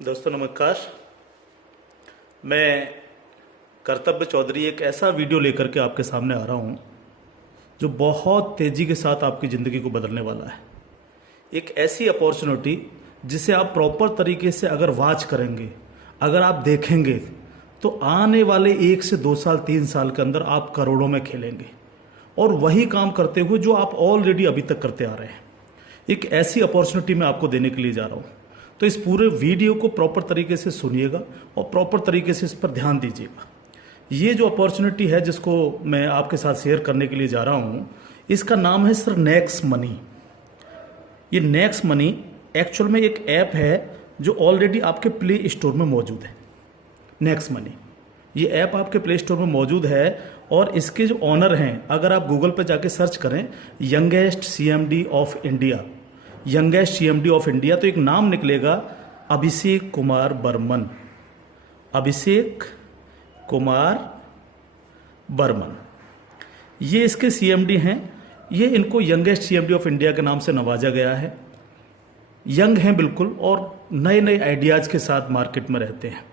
दोस्तों नमस्कार। मैं कर्तव्य चौधरी एक ऐसा वीडियो लेकर के आपके सामने आ रहा हूँ जो बहुत तेज़ी के साथ आपकी ज़िंदगी को बदलने वाला है। एक ऐसी अपॉर्चुनिटी जिसे आप प्रॉपर तरीके से अगर वॉच करेंगे, अगर आप देखेंगे तो आने वाले 1 से 2 साल 3 साल के अंदर आप करोड़ों में खेलेंगे और वही काम करते हुए जो आप ऑलरेडी अभी तक करते आ रहे हैं। एक ऐसी अपॉर्चुनिटी मैं आपको देने के लिए जा रहा हूँ, तो इस पूरे वीडियो को प्रॉपर तरीके से सुनिएगा और प्रॉपर तरीके से इस पर ध्यान दीजिएगा। ये जो अपॉर्चुनिटी है जिसको मैं आपके साथ शेयर करने के लिए जा रहा हूँ, इसका नाम है सर नेक्स्ट मनी। ये नेक्स्ट मनी एक्चुअल में एक ऐप है जो ऑलरेडी आपके प्ले स्टोर में मौजूद है। नेक्स्ट मनी ये ऐप आपके प्ले स्टोर में मौजूद है और इसके जो ऑनर हैं, अगर आप गूगल पर जाके सर्च करें youngest CMD of India, youngest CMD of India, तो एक नाम निकलेगा अभिषेक कुमार बर्मन। अभिषेक कुमार बर्मन ये इसके सीएमडी हैं। ये इनको यंगेस्ट सीएमडी ऑफ इंडिया के नाम से नवाजा गया है। यंग हैं बिल्कुल और नए नए आइडियाज़ के साथ मार्केट में रहते हैं।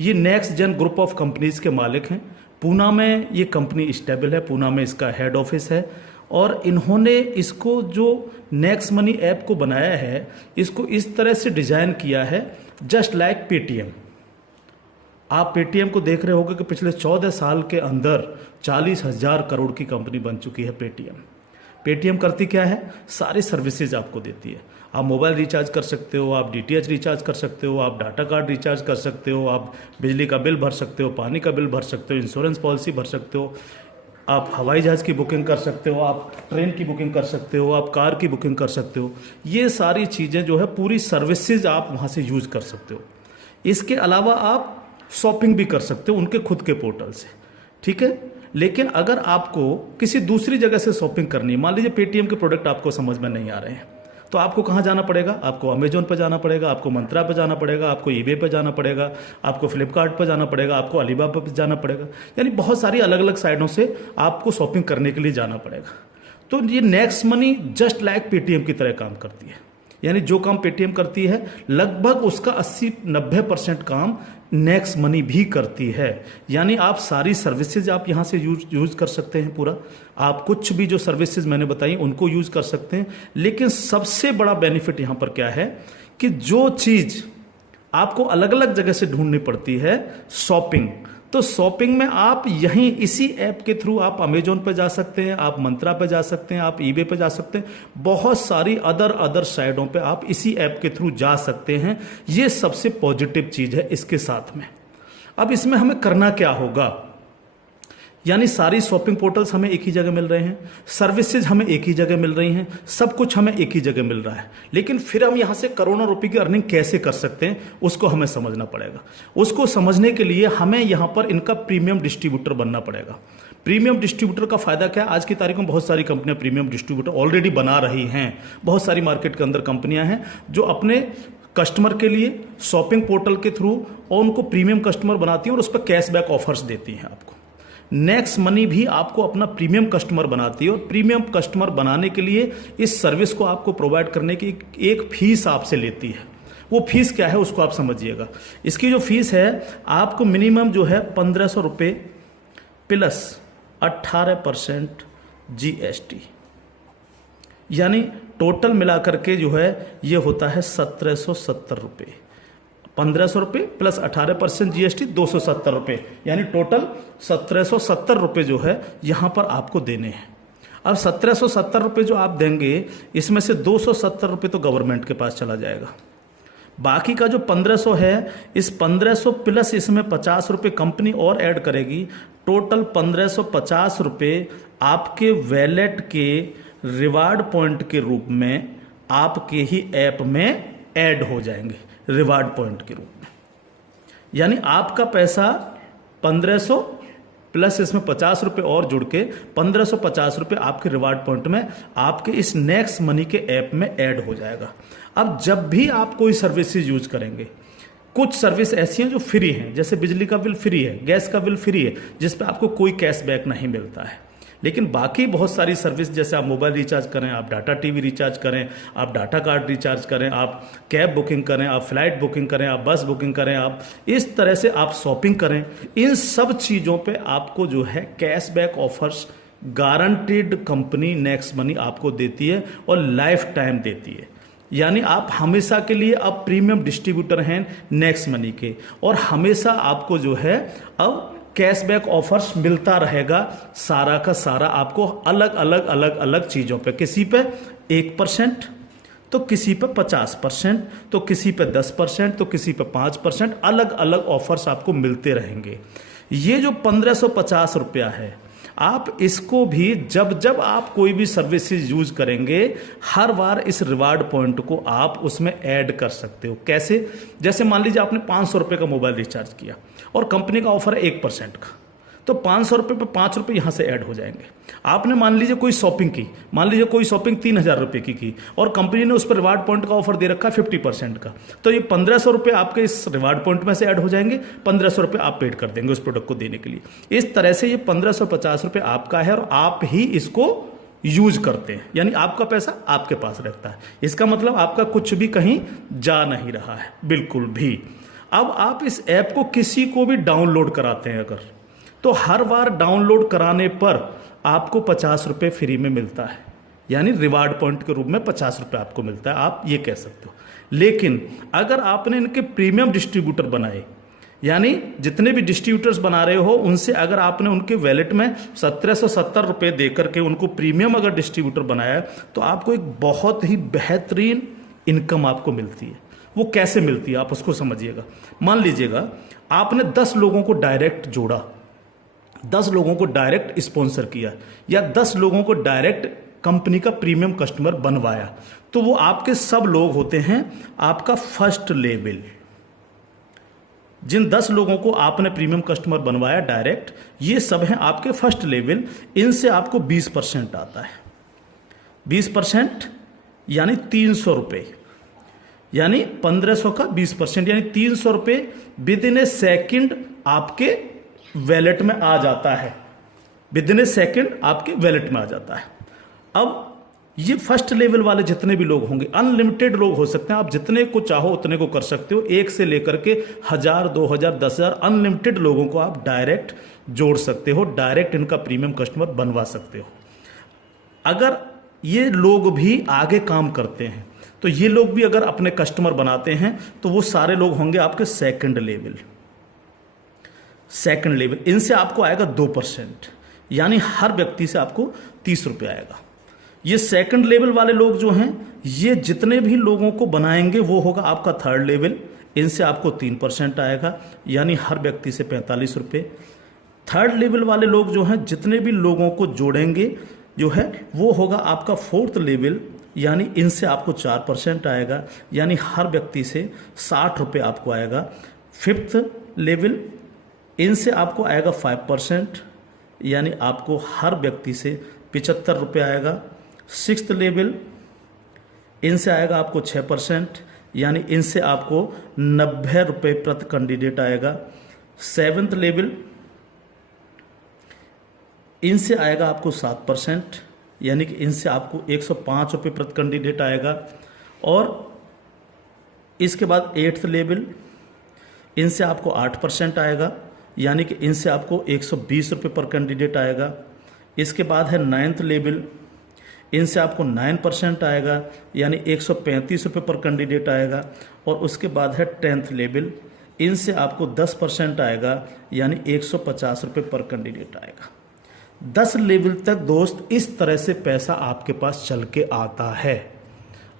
ये next gen group of companies के मालिक हैं। पूना में ये कंपनी स्टेबल है, पूना में इसका हेड ऑफिस है और इन्होंने इसको जो नेक्स्ट मनी ऐप को बनाया है, इसको इस तरह से डिज़ाइन किया है जस्ट लाइक पेटीएम। आप पेटीएम को देख रहे होंगे कि पिछले 14 साल के अंदर 40,000 करोड़ की कंपनी बन चुकी है पेटीएम। पेटीएम करती क्या है? सारी सर्विसेज आपको देती है। आप मोबाइल रिचार्ज कर सकते हो, आप डीटीएच रिचार्ज कर सकते हो, आप डाटा कार्ड रिचार्ज कर सकते हो, आप बिजली का बिल भर सकते हो, पानी का बिल भर सकते हो, इंश्योरेंस पॉलिसी भर सकते हो, आप हवाई जहाज़ की बुकिंग कर सकते हो, आप ट्रेन की बुकिंग कर सकते हो, आप कार की बुकिंग कर सकते हो। ये सारी चीज़ें जो है पूरी सर्विसेज आप वहाँ से यूज़ कर सकते हो। इसके अलावा आप शॉपिंग भी कर सकते हो उनके खुद के पोर्टल से, ठीक है। लेकिन अगर आपको किसी दूसरी जगह से शॉपिंग करनी है, मान लीजिए पेटीएम के प्रोडक्ट आपको समझ में नहीं आ रहे हैं, तो आपको कहाँ जाना पड़ेगा? आपको अमेजोन पर जाना पड़ेगा, आपको मंत्रा पर जाना पड़ेगा, आपको ईबे पर जाना पड़ेगा, आपको फ्लिपकार्ट पर जाना पड़ेगा, आपको अलीबाबा पर जाना पड़ेगा। यानी बहुत सारी अलग अलग साइटों से आपको शॉपिंग करने के लिए जाना पड़ेगा। तो ये next money just like Paytm की तरह काम करती है। यानी जो काम पेटीएम करती है लगभग उसका 80-90% काम नेक्स्ट मनी भी करती है। यानी आप सारी सर्विसेज आप यहाँ से यूज कर सकते हैं पूरा। आप कुछ भी जो सर्विसेज मैंने बताई उनको यूज कर सकते हैं। लेकिन सबसे बड़ा बेनिफिट यहाँ पर क्या है कि जो चीज़ आपको अलग अलग जगह से ढूंढनी पड़ती है, शॉपिंग, तो शॉपिंग में आप यहीं इसी ऐप के थ्रू आप अमेजोन पे जा सकते हैं, आप मंत्रा पे जा सकते हैं, आप ईबे पे जा सकते हैं, बहुत सारी अदर साइटों पे आप इसी ऐप के थ्रू जा सकते हैं। ये सबसे पॉजिटिव चीज़ है इसके साथ में। अब इसमें हमें करना क्या होगा? यानी सारी शॉपिंग पोर्टल्स हमें एक ही जगह मिल रहे हैं, सर्विसेज हमें एक ही जगह मिल रही हैं, सब कुछ हमें एक ही जगह मिल रहा है। लेकिन फिर हम यहाँ से करोड़ों रुपए की अर्निंग कैसे कर सकते हैं उसको हमें समझना पड़ेगा। उसको समझने के लिए हमें यहाँ पर इनका प्रीमियम डिस्ट्रीब्यूटर बनना पड़ेगा। प्रीमियम डिस्ट्रीब्यूटर का फायदा क्या है? आज की तारीख में बहुत सारी कंपनियां प्रीमियम डिस्ट्रीब्यूटर ऑलरेडी बना रही हैं। बहुत सारी मार्केट के अंदर कंपनियां हैं जो अपने कस्टमर के लिए शॉपिंग पोर्टल के थ्रू और उनको प्रीमियम कस्टमर बनाती हैं और उस पर कैशबैक ऑफर्स देती हैं आपको। नेक्स्ट मनी भी आपको अपना प्रीमियम कस्टमर बनाती है और प्रीमियम कस्टमर बनाने के लिए इस सर्विस को आपको प्रोवाइड करने की एक फीस आपसे लेती है। वो फीस क्या है उसको आप समझिएगा। इसकी जो फीस है आपको मिनिमम जो है 1,500 रुपये प्लस 18% GST, यानी टोटल मिलाकर के जो है ये होता है 1,770 रुपये। 1,500 रुपये प्लस 18% GST 270 रुपये, यानी टोटल 1,770 रुपये जो है यहाँ पर आपको देने हैं। अब 1,770 रुपये जो आप देंगे, इसमें से 270 रुपये तो गवर्नमेंट के पास चला जाएगा। बाकी का जो 1,500 है, इस 1,500 प्लस इसमें 50 रुपये कंपनी और ऐड करेगी। टोटल 1,550 रुपये आपके वैलेट के रिवार्ड पॉइंट के रूप में आपके ही ऐप में ऐड हो जाएंगे, रिवार्ड पॉइंट के रूप में। यानी आपका पैसा 1,500 प्लस इसमें 50 रुपये और जुड़ के 1,550 रुपये आपके रिवार्ड पॉइंट में आपके इस नेक्स्ट मनी के ऐप में ऐड हो जाएगा। अब जब भी आप कोई सर्विसेज यूज करेंगे, कुछ सर्विस ऐसी हैं जो फ्री हैं, जैसे बिजली का बिल फ्री है, गैस का बिल फ्री है, जिस पे आपको कोई कैशबैक नहीं मिलता है। लेकिन बाकी बहुत सारी सर्विस, जैसे आप मोबाइल रिचार्ज करें, आप डाटा टीवी रिचार्ज करें, आप डाटा कार्ड रिचार्ज करें, आप कैब बुकिंग करें, आप फ्लाइट बुकिंग करें, आप बस बुकिंग करें, आप इस तरह से आप शॉपिंग करें, इन सब चीज़ों पे आपको जो है cashback offers guaranteed company next money आपको देती है और लाइफ टाइम देती है। यानी आप हमेशा के लिए अब प्रीमियम डिस्ट्रीब्यूटर हैं नेक्स्ट मनी के, और हमेशा आपको जो है अब कैशबैक ऑफर्स मिलता रहेगा, सारा का सारा आपको अलग अलग अलग अलग चीज़ों पे, किसी पे 1%, तो किसी पे 50%, तो किसी पे 10%, तो किसी पे 5%, अलग अलग ऑफर्स आपको मिलते रहेंगे। ये जो 1550 रुपया है, आप इसको भी जब जब आप कोई भी सर्विसेज यूज करेंगे, हर बार इस रिवार्ड पॉइंट को आप उसमें ऐड कर सकते हो। कैसे? जैसे मान लीजिए आपने 500 रुपये का मोबाइल रिचार्ज किया और कंपनी का ऑफर है 1% का, तो 500 रुपये पे 5 रुपये यहाँ से ऐड हो जाएंगे। आपने मान लीजिए कोई शॉपिंग की, मान लीजिए कोई शॉपिंग 3000 रुपये की और कंपनी ने उस पर रिवार्ड पॉइंट का ऑफर दे रखा है 50% का, तो ये 1500 रुपये आपके इस रिवार्ड पॉइंट में से ऐड हो जाएंगे, 1500 रुपये आप पेड कर देंगे उस प्रोडक्ट को देने के लिए। इस तरह से ये 1550 रुपये आपका है और आप ही इसको यूज करते हैं, यानी आपका पैसा आपके पास रहता है। इसका मतलब आपका कुछ भी कहीं जा नहीं रहा है, बिल्कुल भी। अब आप इस ऐप को किसी को भी डाउनलोड कराते हैं अगर, तो हर बार डाउनलोड कराने पर आपको 50 रुपये फ्री में मिलता है, यानी रिवार्ड पॉइंट के रूप में 50 रुपये आपको मिलता है, आप ये कह सकते हो। लेकिन अगर आपने इनके प्रीमियम डिस्ट्रीब्यूटर बनाए, यानी जितने भी डिस्ट्रीब्यूटर्स बना रहे हो उनसे अगर आपने उनके वैलेट में 1770 रुपये दे करके उनको प्रीमियम अगर डिस्ट्रीब्यूटर बनाया, तो आपको एक बहुत ही बेहतरीन इनकम आपको मिलती है। वो कैसे मिलती है आप उसको समझिएगा। मान लीजिएगा आपने 10 लोगों को डायरेक्ट जोड़ा, 10 लोगों को डायरेक्ट स्पॉन्सर किया, या 10 लोगों को डायरेक्ट कंपनी का प्रीमियम कस्टमर बनवाया, तो वो आपके सब लोग होते हैं आपका फर्स्ट लेवल। जिन 10 लोगों को आपने प्रीमियम कस्टमर बनवाया डायरेक्ट, ये सब हैं आपके फर्स्ट लेवल। इनसे आपको 20% आता है। 20% यानी 300 रुपये, यानी 1500 का 20%, यानी 300 रुपये विद इन ए सेकेंड आपके वैलेट में आ जाता है। विद इन ए सेकेंड आपके वैलेट में आ जाता है। अब ये फर्स्ट लेवल वाले जितने भी लोग होंगे, अनलिमिटेड लोग हो सकते हैं, आप जितने को चाहो उतने को कर सकते हो, 1 से लेकर के 1000, 2000, 10,000 अनलिमिटेड लोगों को आप डायरेक्ट जोड़ सकते हो, डायरेक्ट इनका प्रीमियम कस्टमर बनवा सकते हो। अगर ये लोग भी आगे काम करते हैं, तो ये लोग भी अगर अपने कस्टमर बनाते हैं, तो वो सारे लोग होंगे आपके सेकंड लेवल। सेकंड लेवल, इनसे आपको आएगा 2%, यानी हर व्यक्ति से आपको 30 रुपये आएगा। ये सेकंड लेवल वाले लोग जो हैं, ये जितने भी लोगों को बनाएंगे वो होगा आपका थर्ड लेवल। इनसे आपको 3% आएगा, यानी हर व्यक्ति से 45 रुपये। थर्ड लेवल वाले लोग जो हैं, जितने भी लोगों को जोड़ेंगे जो है, वो होगा आपका फोर्थ लेवल, यानी इनसे आपको 4% आएगा, यानी हर व्यक्ति से 60 रुपये आपको आएगा। फिफ्थ लेवल, इनसे आपको आएगा 5%, यानी आपको हर व्यक्ति से 75 रुपये आएगा। सिक्स्थ लेवल, इनसे आएगा आपको 6%, यानी इनसे आपको 90 रुपये प्रति कैंडिडेट आएगा। सेवन्थ लेवल, इनसे आएगा आपको 7%, यानी कि इनसे आपको 105 रुपये प्रति कैंडिडेट आएगा। और इसके बाद 8th लेवल, इनसे आपको 8% आएगा, यानी कि इनसे आपको 120 रुपये पर कैंडिडेट आएगा। इसके बाद है 9th लेवल, इनसे आपको 9% आएगा, यानी 135 रुपये पर कैंडिडेट आएगा। और उसके बाद है 10th लेवल, इनसे आपको 10% आएगा, यानी 150 रुपये पर कैंडिडेट आएगा। 10 लेवल तक दोस्त इस तरह से पैसा आपके पास चल के आता है।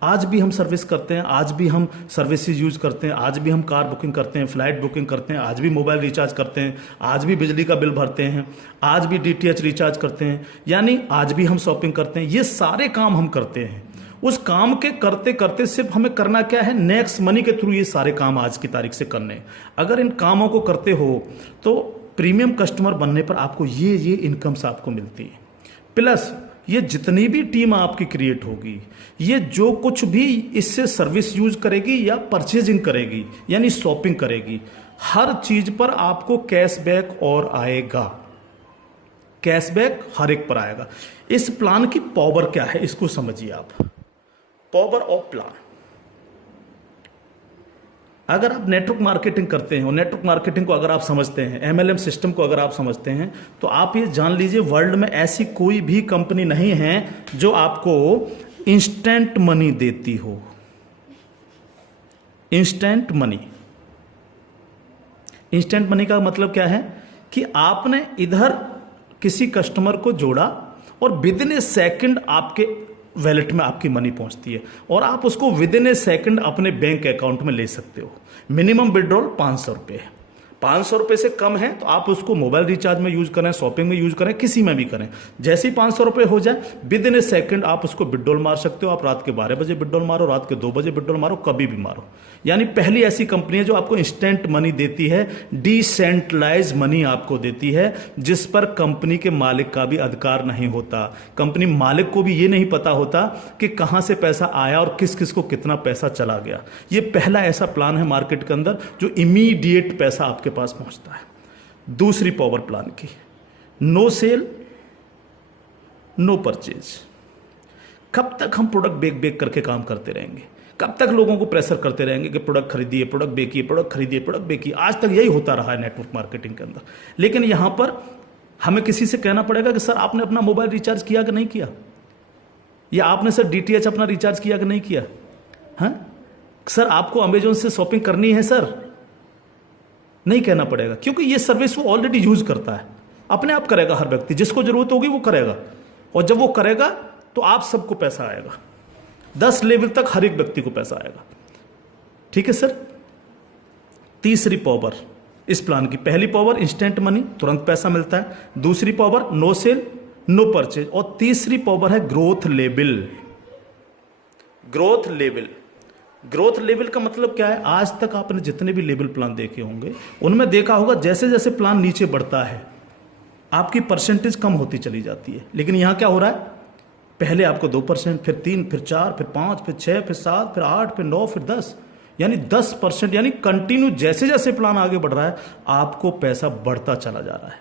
आज भी हम सर्विस करते हैं, आज भी हम सर्विसेज यूज करते हैं, आज भी हम कार बुकिंग करते हैं, फ्लाइट बुकिंग करते हैं, आज भी मोबाइल रिचार्ज करते हैं, आज भी बिजली का बिल भरते हैं, आज भी DTH रिचार्ज करते हैं, यानी आज भी हम शॉपिंग करते हैं। ये सारे काम हम करते हैं। उस काम के करते करते सिर्फ हमें करना क्या है, नेक्स्ट मनी के थ्रू ये सारे काम आज की तारीख से करने हैं। अगर इन कामों को करते हो तो प्रीमियम कस्टमर बनने पर आपको ये इनकम्स आपको मिलती है। प्लस ये जितनी भी टीम आपकी क्रिएट होगी, ये जो कुछ भी इससे सर्विस यूज करेगी या परचेजिंग करेगी, यानी शॉपिंग करेगी, हर चीज पर आपको कैशबैक और आएगा। कैशबैक हर एक पर आएगा। इस प्लान की पावर क्या है इसको समझिए आप। पावर ऑफ प्लान, अगर आप नेटवर्क मार्केटिंग करते हैं और नेटवर्क मार्केटिंग को अगर आप समझते हैं, एमएलएम सिस्टम को अगर आप समझते हैं, तो आप ये जान लीजिए वर्ल्ड में ऐसी कोई भी कंपनी नहीं है जो आपको इंस्टेंट मनी देती हो। इंस्टेंट मनी, इंस्टेंट मनी का मतलब क्या है कि आपने इधर किसी कस्टमर को जोड़ा और विद इन ए सेकेंड आपके वैलेट में आपकी मनी पहुंचती है और आप उसको विद इन ए सेकेंड अपने बैंक अकाउंट में ले सकते हो। मिनिमम विड्रॉल 500 रुपये, 500 रुपये से कम है तो आप उसको मोबाइल रिचार्ज में यूज करें, शॉपिंग में यूज करें, किसी में भी करें। जैसे ही 500 रुपये हो जाए विद इन ए सेकेंड आप उसको विड्रॉल मार सकते हो। आप रात के 12 बजे विड्रॉल मारो, रात के 2 बजे विड्रॉल मारो, कभी भी मारो। यानी पहली ऐसी कंपनी है जो आपको इंस्टेंट मनी देती है, डिसेंट्रलाइज मनी आपको देती है, जिस पर कंपनी के मालिक का भी अधिकार नहीं होता। कंपनी मालिक को भी ये नहीं पता होता कि कहां से पैसा आया और किस किस को कितना पैसा चला गया। ये पहला ऐसा प्लान है मार्केट के अंदर जो इमीडिएट पैसा आपके पास पहुंचता है। दूसरी पावर प्लान की, नो सेल नो परचेज। कब तक हम प्रोडक्ट बेक बेक करके काम करते रहेंगे? कब तक लोगों को प्रेशर करते रहेंगे कि प्रोडक्ट खरीदिए, प्रोडक्ट बेचिए, प्रोडक्ट खरीदिए, प्रोडक्ट बेचिए? आज तक यही होता रहा है नेटवर्क मार्केटिंग के अंदर। लेकिन यहां पर हमें किसी से कहना पड़ेगा कि सर आपने अपना मोबाइल रिचार्ज किया कि नहीं किया, या आपने सर डीटीएच अपना रिचार्ज किया कि नहीं किया, हाँ सर आपको अमेजोन से शॉपिंग करनी है सर, नहीं कहना पड़ेगा, क्योंकि ये सर्विस वो ऑलरेडी यूज करता है। अपने आप करेगा, हर व्यक्ति जिसको जरूरत होगी वो करेगा, और जब वो करेगा तो आप सबको पैसा आएगा। 10 लेवल तक हर एक व्यक्ति को पैसा आएगा। ठीक है सर। तीसरी पावर इस प्लान की, पहली पावर इंस्टेंट मनी, तुरंत पैसा मिलता है। दूसरी power no sale no purchase, और तीसरी पावर है growth level. Growth level, growth level का मतलब क्या है? आज तक आपने जितने भी लेवल प्लान देखे होंगे उनमें देखा होगा जैसे जैसे प्लान नीचे बढ़ता है आपकी परसेंटेज कम होती चली जाती है। लेकिन यहां क्या हो रहा है? पहले आपको 2%, फिर 3, फिर 4, फिर 5, फिर 6, फिर 7, फिर 8, फिर 9, फिर 10, यानी 10%, यानी कंटिन्यू जैसे जैसे प्लान आगे बढ़ रहा है आपको पैसा बढ़ता चला जा रहा है।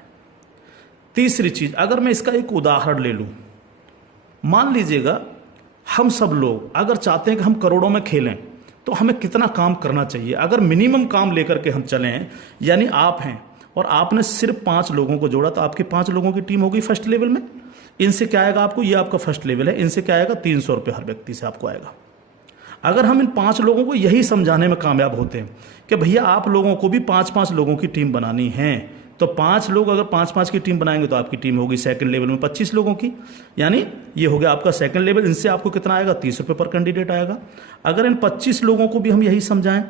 तीसरी चीज, अगर मैं इसका एक उदाहरण ले लूं, मान लीजिएगा हम सब लोग अगर चाहते हैं कि हम करोड़ों में खेलें तो हमें कितना काम करना चाहिए? अगर मिनिमम काम लेकर के हम चलें, यानी आप हैं और आपने सिर्फ 5 लोगों को जोड़ा तो आपकी 5 लोगों की टीम होगी फर्स्ट लेवल में। इनसे क्या आएगा आपको? ये आपका फर्स्ट लेवल है, इनसे क्या आएगा? 300 रुपये हर व्यक्ति से आपको आएगा। अगर हम इन 5 लोगों को यही समझाने में कामयाब होते हैं कि भैया आप लोगों को भी 5-5 लोगों की टीम बनानी है, तो 5 लोग अगर 5-5 की टीम बनाएंगे तो आपकी टीम होगी सेकंड लेवल में 25 लोगों की, यानी ये हो गया आपका सेकंड लेवल। इनसे आपको कितना आएगा? 30 रुपये पर कैंडिडेट आएगा। अगर इन 25 लोगों को भी हम यही समझाएं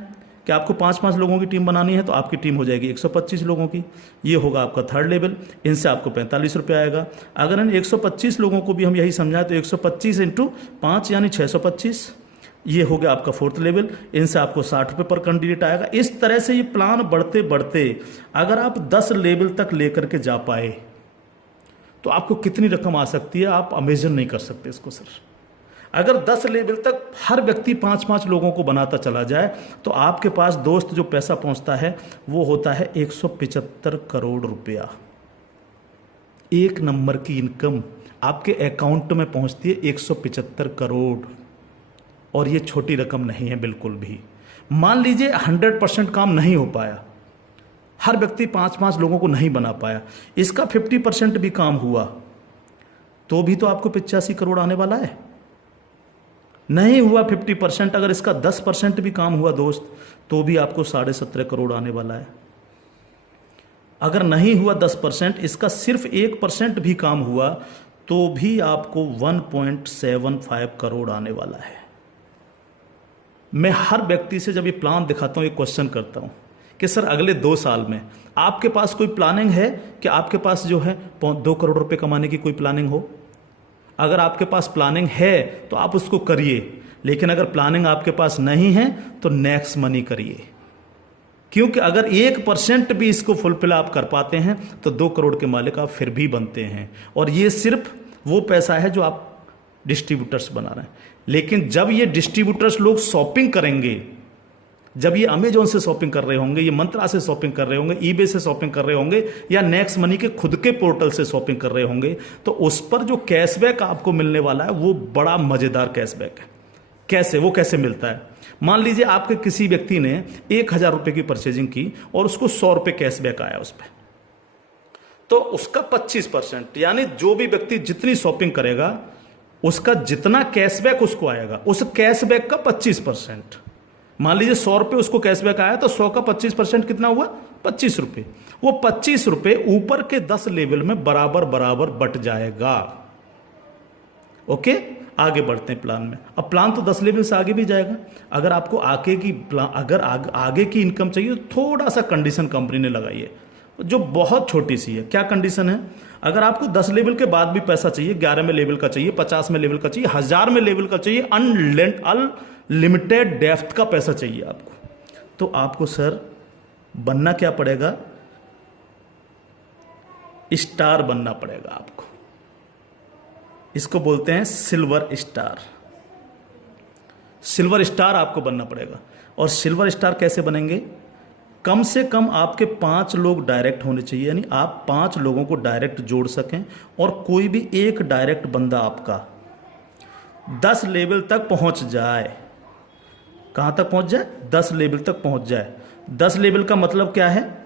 कि आपको 5-5 लोगों की टीम बनानी है तो आपकी टीम हो जाएगी 125 लोगों की, ये होगा आपका थर्ड लेवल। इनसे आपको 45 रुपये आएगा। अगर इन 125 लोगों को भी हम यही समझाएं तो 125 × 5 यानी 625, ये हो गया आपका फोर्थ लेवल। इनसे आपको 60 रुपये पर कैंडिडेट आएगा। इस तरह से ये प्लान बढ़ते बढ़ते अगर आप 10 लेवल तक लेकर के जा पाए तो आपको कितनी रकम आ सकती है आप इमेजिन नहीं कर सकते इसको सर। अगर 10 लेवल तक हर व्यक्ति 5-5 लोगों को बनाता चला जाए तो आपके पास दोस्त जो पैसा पहुंचता है वो होता है 175 करोड़ रुपया। एक नंबर की इनकम आपके अकाउंट में पहुंचती है 175 करोड़, और ये छोटी रकम नहीं है बिल्कुल भी। मान लीजिए 100% काम नहीं हो पाया, हर व्यक्ति 5-5 लोगों को नहीं बना पाया, इसका 50% भी काम हुआ तो भी तो आपको 85 करोड़ आने वाला है। नहीं हुआ 50%, अगर इसका 10% भी काम हुआ दोस्त तो भी आपको 17.5 करोड़ आने वाला है। अगर नहीं हुआ 10%, इसका सिर्फ 1% भी काम हुआ तो भी आपको 1.75 करोड़ आने वाला है। मैं हर व्यक्ति से जब ये प्लान दिखाता हूँ ये क्वेश्चन करता हूँ कि सर अगले 2 साल में आपके पास कोई प्लानिंग है कि आपके पास जो है 2 करोड़ रुपए कमाने की कोई प्लानिंग हो? अगर आपके पास प्लानिंग है तो आप उसको करिए, लेकिन अगर प्लानिंग आपके पास नहीं है तो नेक्स्ट मनी करिए, क्योंकि अगर 1% भी इसको फुलफिल आप कर पाते हैं तो 2 करोड़ के मालिक आप फिर भी बनते हैं। और ये सिर्फ वो पैसा है जो आप डिस्ट्रीब्यूटर्स बना रहे हैं। लेकिन जब ये डिस्ट्रीब्यूटर्स लोग शॉपिंग करेंगे जब ये अमेजोन से शॉपिंग कर रहे होंगे, ये मंत्रा से शॉपिंग कर रहे होंगे, ईबे से शॉपिंग कर रहे होंगे, या नेक्स्ट मनी के खुद के पोर्टल से शॉपिंग कर रहे होंगे, तो उस पर जो कैशबैक आपको मिलने वाला है वो बड़ा मजेदार कैशबैक है। कैसे, वो कैसे मिलता है? मान लीजिए आपके किसी व्यक्ति ने 1,000 रुपए की परचेजिंग की और उसको 100 रुपए कैशबैक आया उस पर, तो उसका 25%, यानी जो भी व्यक्ति जितनी शॉपिंग करेगा उसका जितना कैशबैक उसको आएगा, उस कैशबैक का 25%। मान लीजिए 100 रुपए उसको कैशबैक आया, तो 100 का 25% कितना हुआ? 25 रुपए। वो 25 रुपए ऊपर के 10 लेवल में बराबर बराबर बट जाएगा। ओके, आगे बढ़ते हैं प्लान में। अब प्लान तो 10 लेवल से आगे भी जाएगा। अगर आपको आगे की इनकम चाहिए तो थोड़ा सा कंडीशन कंपनी ने लगाई है, जो बहुत छोटी सी है। क्या कंडीशन है? अगर आपको 10 लेवल के बाद भी पैसा चाहिए, 11 में लेवल का चाहिए, 50 में लेवल का चाहिए, 1000 में लेवल का चाहिए, अनलिमिटेड डेप्थ का पैसा चाहिए आपको, तो आपको सर बनना क्या पड़ेगा? स्टार बनना पड़ेगा आपको। इसको बोलते हैं सिल्वर स्टार। सिल्वर स्टार आपको बनना पड़ेगा। और सिल्वर स्टार कैसे बनेंगे? कम से कम आपके 5 लोग डायरेक्ट होने चाहिए, यानी आप 5 लोगों को डायरेक्ट जोड़ सकें, और कोई भी एक डायरेक्ट बंदा आपका 10 लेवल तक पहुंच जाए। कहां तक पहुंच जाए? 10 लेवल तक पहुंच जाए। 10 लेवल का मतलब क्या है?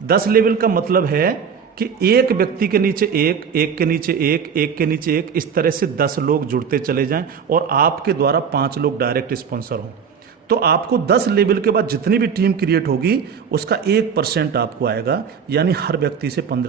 10 लेवल का मतलब है कि एक व्यक्ति के नीचे एक, एक के नीचे एक, एक के नीचे एक, इस तरह से 10 लोग जुड़ते चले जाएं और आपके द्वारा 5 लोग डायरेक्ट स्पॉन्सर हों। तो आपको 10 लेवल के बाद जितनी भी टीम क्रिएट होगी उसका 1% आपको आएगा, यानी हर व्यक्ति से 15